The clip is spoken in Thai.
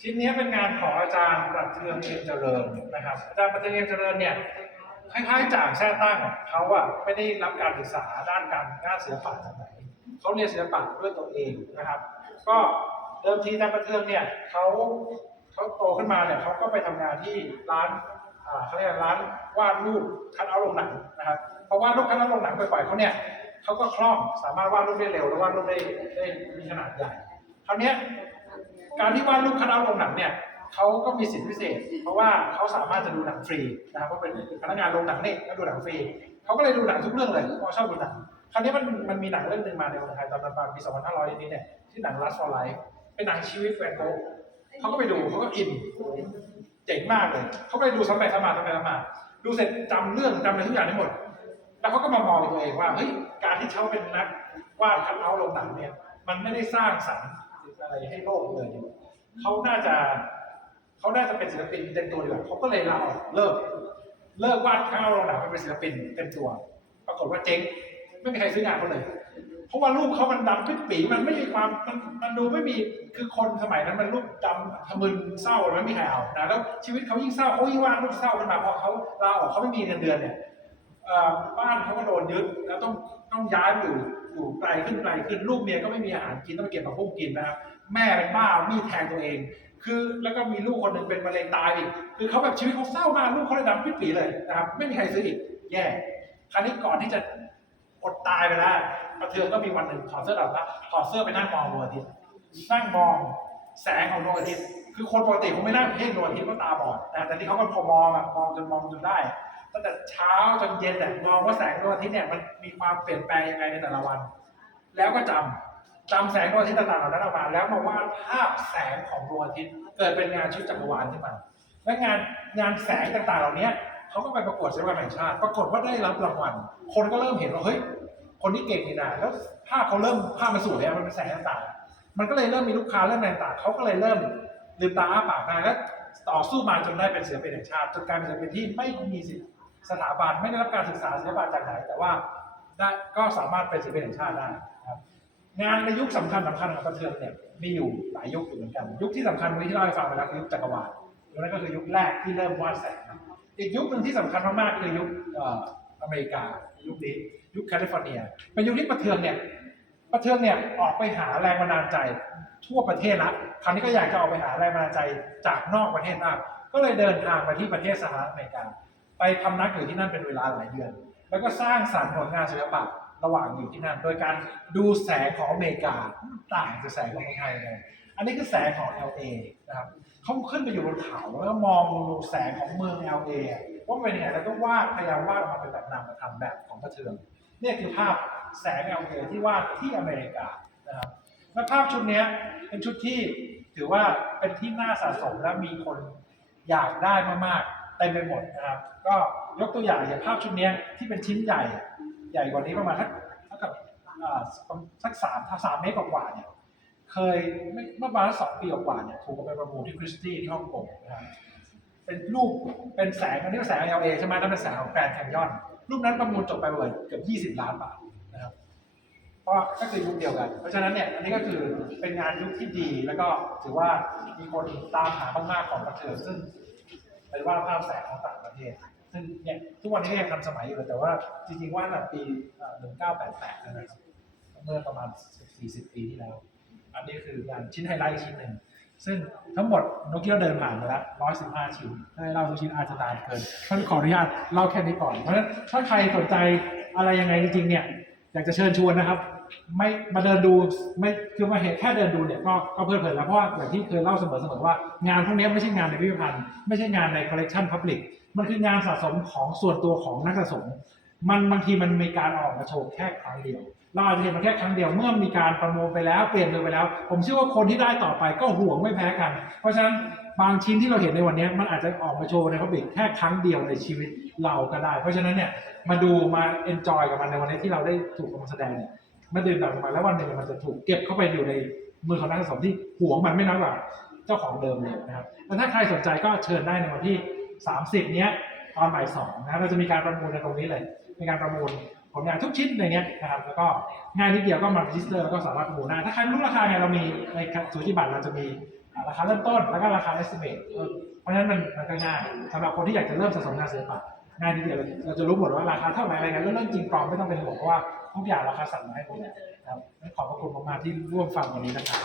ชิ้นนี้เป็นงานของอาจารย์ประเทืองเทียนเจริญนะครับ อาจารย์ประเทืองเทียนเจริญเนี่ยคล้ายๆจางแท้ตั้งเขาอะไม่ได้รับการศึกษาด้านการด้านศิลปะจากไหนเขาเรียนศิลปะด้วยตัวเองนะครับ ก็เดิมทีอาจารย์ประเทืองเนี่ยเขาเขาโตขึ้นมาเนี่ยเขาก็ไปทำงานที่ร้านอ่าเขาเรียกร้านวาดรูปคัดเอาท์โรงหนังนะครับเพราะวาดรูปคัดเอาท์โรงหนังบ่อยๆเขาเนี่ยเขาก็คล่องสามารถวาดรูปได้เร็วและวาดรูปได้ได้มีขนาดใหญ่คราวเนี้ย การที่วาดรูปคณะโรงหนังเนี่ยเขาก็มีสิทธิพิเศษ เพราะว่าเขาสามารถจะดูหนังฟรีนะครับเพราะเป็นพนักงานโรงหนังเนี่ยก็ดูหนังฟรีเขาก็เลยดูหนังทุกเรื่องเลยเพราะชอบดูหนังคราวนี้มันมันมีหนังเรื่องหนึ่งมาในเมืองไทยตอนประมาณปี 2500นิดๆเนี่ยที่หนัง Last for Life เป็นหนังชีวิตแวนโกเขาก็ไปดูเขาก็อินเจ๋งมากเลย เขาไปดูซ้ำไปซ้ำมาซ้ำไปซ้ำมา ดูเสร็จจำเรื่องจำอะไรทุกอย่างได้หมด แล้วเขาก็มามองตัวเองว่าเฮ้ยการที่เขาเป็นนักวาดคัดเอาท์โรงหนังเนี่ย มันไม่ได้สร้างสรรค์ อะไรให้โลกเลยเขาน่าจะเขาน่าจะเป็นศิลปินเต็มตัวดีกว่าเขาก็เลยลาออกเลิก เลิกวาดคัดเอาท์โรงหนังเป็นศิลปินเต็มตัว ปรากฏว่าเจ๊งไม่มีใครซื้องานเขาเลย เพราะว่ารูปเขามันดำปิดปีมันไม่มีความมันมันดูไม่มีคือคนสมัยนั้นมันรูปดำทะมึนเศร้ามันไม่มีใครเอานะแล้วชีวิตเขายิ่งเศร้าเขายิ่งวาดรูปเศร้าขึ้นมาพอเขาลาออกเขาไม่มีเงินเดือนเนี่ยบ้านเขาก็โดนยึดแล้วต้องต้องย้ายไปอยู่อยู่ไกลขึ้นไกลขึ้นลูกเมียก็ไม่มีอาหารกินต้องเก็บผักบุ้งกินนะครับ แม่เป็นบ้ามีดแทงตัวเอง คือแล้วก็มีลูกคนหนึ่งเป็นมะเร็งตายอีกคือเขาแบบชีวิตเขาเศร้ามากลูกเขาเลยดำปิปีเลยนะครับไม่มีใครซื้ออีกแย่คราวนี้ก่อนที่จะอดตายไปแล้วประเทืองก็มีวันหนึ่งถอดเสื้อดำละถอดเสื้อไปนั่งมองดวงอาทิตย์นั่งมองแสงของดวงอาทิตย์คือคนปกติคงไม่นั่งเพ่งดวงอาทิตย์เพราะตาบอดนะแต่ที่เขาก็พอมองอะมองจนมองจนได้ตั้งแต่เช้าจนเย็นเนี่ยมองว่าแสงดวงอาทิตย์เนี่ยมันมีความเปลี่ยนแปลงยังไงในแต่ละวัน แล้วก็จำ จำแสงดวงอาทิตย์ต่างๆเหล่านั้นออกมา แล้วมาวาดภาพแสงของดวงอาทิตย์เกิดเป็นงานชุดจักรวาลขึ้นมาและงานงานแสงต่างๆ เหล่านี้เขาก็ไปประกวดศิลปะแห่งชาติ ปรากฏว่าได้รับรางวัลคนก็เริ่มเห็นว่าเฮ้ยคนนี้เก่งนี่นะแล้วภาพเขาเริ่มภาพมันสวยอะมันเป็นแสงต่างๆ มันก็เลยเริ่มมีลูกค้าเริ่มอะไรต่างเขาก็เลยเริ่มลืมตาอ้าปากมาแล้วต่อสู้มาจนได้เป็นศิลปินแห่งชาติจนกลายเป็นศิลปินที่ไม่มีสิทธิ์สถาบันไม่ได้รับการศึกษาศิลปะจากไหนแต่ว่าได้ก็สามารถเป็นศิลปินแห่งชาติได้นะครับ งานในยุคสำคัญสำคัญของประเทืองเนี่ยมีอยู่หลายยุคอยู่เหมือนกัน ยุคที่สำคัญวันนี้ที่เล่าให้ฟังไปแล้วคือยุคจักรวาลยุคนั้นก็คือยุคแรกที่เริ่มวาดแสงอีกยุคหนึ่งที่สำคัญมากๆคือยุคเอ่ออเมริกา ยุคนี้ยุคแคลิฟอร์เนียเป็นยุคที่ประเทืองเนี่ยประเทืองเนี่ยออกไปหาแรงบันดาลใจทั่วประเทศละคราวนี้ก็อยากจะออกไปหาแรงบันดาลใจจากนอกประเทศบ้างก็เลยเดินทางไปที่ประเทศสหรัฐอเมริกา ไปพำนักอยู่ที่นั่นเป็นเวลาหลายเดือน แล้วก็สร้างสรรค์ผลงานศิลปะ ระหว่างอยู่ที่นั่น โดยการดูแสงของอเมริกาต่างจากแสงของไทยเลย อันนี้คือแสงของ LA นะครับเขาขึ้นไปอยู่บนเขาแล้วก็มองดูแสงของเมือง LA อะว่าเป็นยังไงแล้วก็วาดพยายามวาดออกมาเป็นแบบนามธรรมแบบของประเทืองเนี่ยคือภาพแสง LA ที่วาดที่อเมริกานะครับและภาพชุดนี้เป็นชุดที่ถือว่าเป็นที่น่าสะสมและมีคนอยากได้มากๆเต็มไปหมดนะครับ ก็ยกตัวอย่างอย่างภาพชุดนี้ที่เป็นชิ้นใหญ่ ใหญ่กว่านี้ประมาณทักเท่ากับสักสามสามเมตรกว่าเนี่ยเคยเมื่อประมาณสองปีกว่าเนี่ยถูกเอาไปประมูลที่คริสตี้ที่ฮ่องกงนะครับเป็นรูปเป็นแสงอันนี้เป็นแสง LA ใช่ไหมนั่นเป็นแสงของแกรนด์แคนยอนรูปนั้นประมูลจบไปประมาณเกือบ20 ล้านบาทนะครับเพราะก็คือยุคเดียวกัน เพราะฉะนั้นเนี่ยอันนี้ก็คือเป็นงานยุคที่ดีแล้วก็ถือว่ามีคนตามหามากๆของประเทศซึ่ง เป็นวาดภาพแสงของต่างประเทศ ซึ่งเนี่ยทุกวันนี้ก็ยังทันสมัยอยู่แต่ว่าจริงๆวาดแบบปี 1988 นะครับ เมื่อประมาณ 40 ปีที่แล้ว อันนี้คืองานชิ้นไฮไลท์ชิ้นหนึ่ง ซึ่งทั้งหมดนกเกี้ยวเดินผ่านมาแล้ว 115 ชิ้นถ้าให้เล่าทุกชิ้นอาจจะนานเกินท่านขออนุญาตเล่าแค่นี้ก่อน เพราะฉะนั้นถ้าใครสนใจอะไรยังไงจริงๆเนี่ย อยากจะเชิญชวนนะครับ ไม่มาเดินดูไม่คือมาเห็นแค่เดินดูเนี่ยก็ก็เพลิดเพลินแล้วเพราะว่าอย่างที่เคยเล่าเสมอๆว่างานพวกนี้ไม่ใช่งานในพิพิธภัณฑ์ไม่ใช่งานในคอลเลกชันพับลิกมันคืองานสะสมของส่วนตัวของนักสะสม มันบางทีมันมีการออกมาโชว์แค่ครั้งเดียว เราอาจจะเห็นมันแค่ครั้งเดียวเมื่อมีการประมูลไปแล้วเปลี่ยนมือไปแล้ว ผมเชื่อว่าคนที่ได้ต่อไปก็ห่วงไม่แพ้กัน เพราะฉะนั้นบางชิ้นที่เราเห็นในวันนี้มันอาจจะออกมาโชว์ในพับลิกแค่ครั้งเดียวในชีวิตเราก็ได้ เพราะฉะนั้นเนี่ยมาดูมาเอนจอยกับมันในวันนี้ที่เราได้ถูกมาแสดงเนี่ยมาดื่มด่ำกับมันแล้ววันหนึ่งมันจะถูกเก็บเข้าไปอยู่ในมือของนักสะสมที่ห่วงมันไม่น้อยกว่าเจ้าของเดิมเลยนะครับแล้วถ้าใครสนใจก็เชิญได้ในวันที่ 30 เนี้ยตอนบ่ายสองนะเราจะมีการประมูลในตรงนี้เลย มีการประมูล ผลงานทุกชิ้นในเนี้ยนะครับแล้วก็ง่ายนิดเดียวก็มา register แล้วก็สามารถประมูลได้ถ้าใครไม่รู้ราคาไงเรามีในสูจิบัตรเราจะมีราคาเริ่มต้นแล้วก็ราคา estimate เออเพราะฉะนั้นมันมันก็ง่ายสำหรับคนที่อยากจะเริ่มสะสมงานศิลปะง่ายทีเดียวเราจะรู้หมดว่าราคาเท่าไหร่อะไรกันเรื่องจริงปลอมไม่ต้องเป็นห่วงเพราะว่าทุกอย่างราคาสั่งมาให้หมดแล้วนะครับขอบพระคุณมากๆที่ร่วมฟังวันนี้นะครับ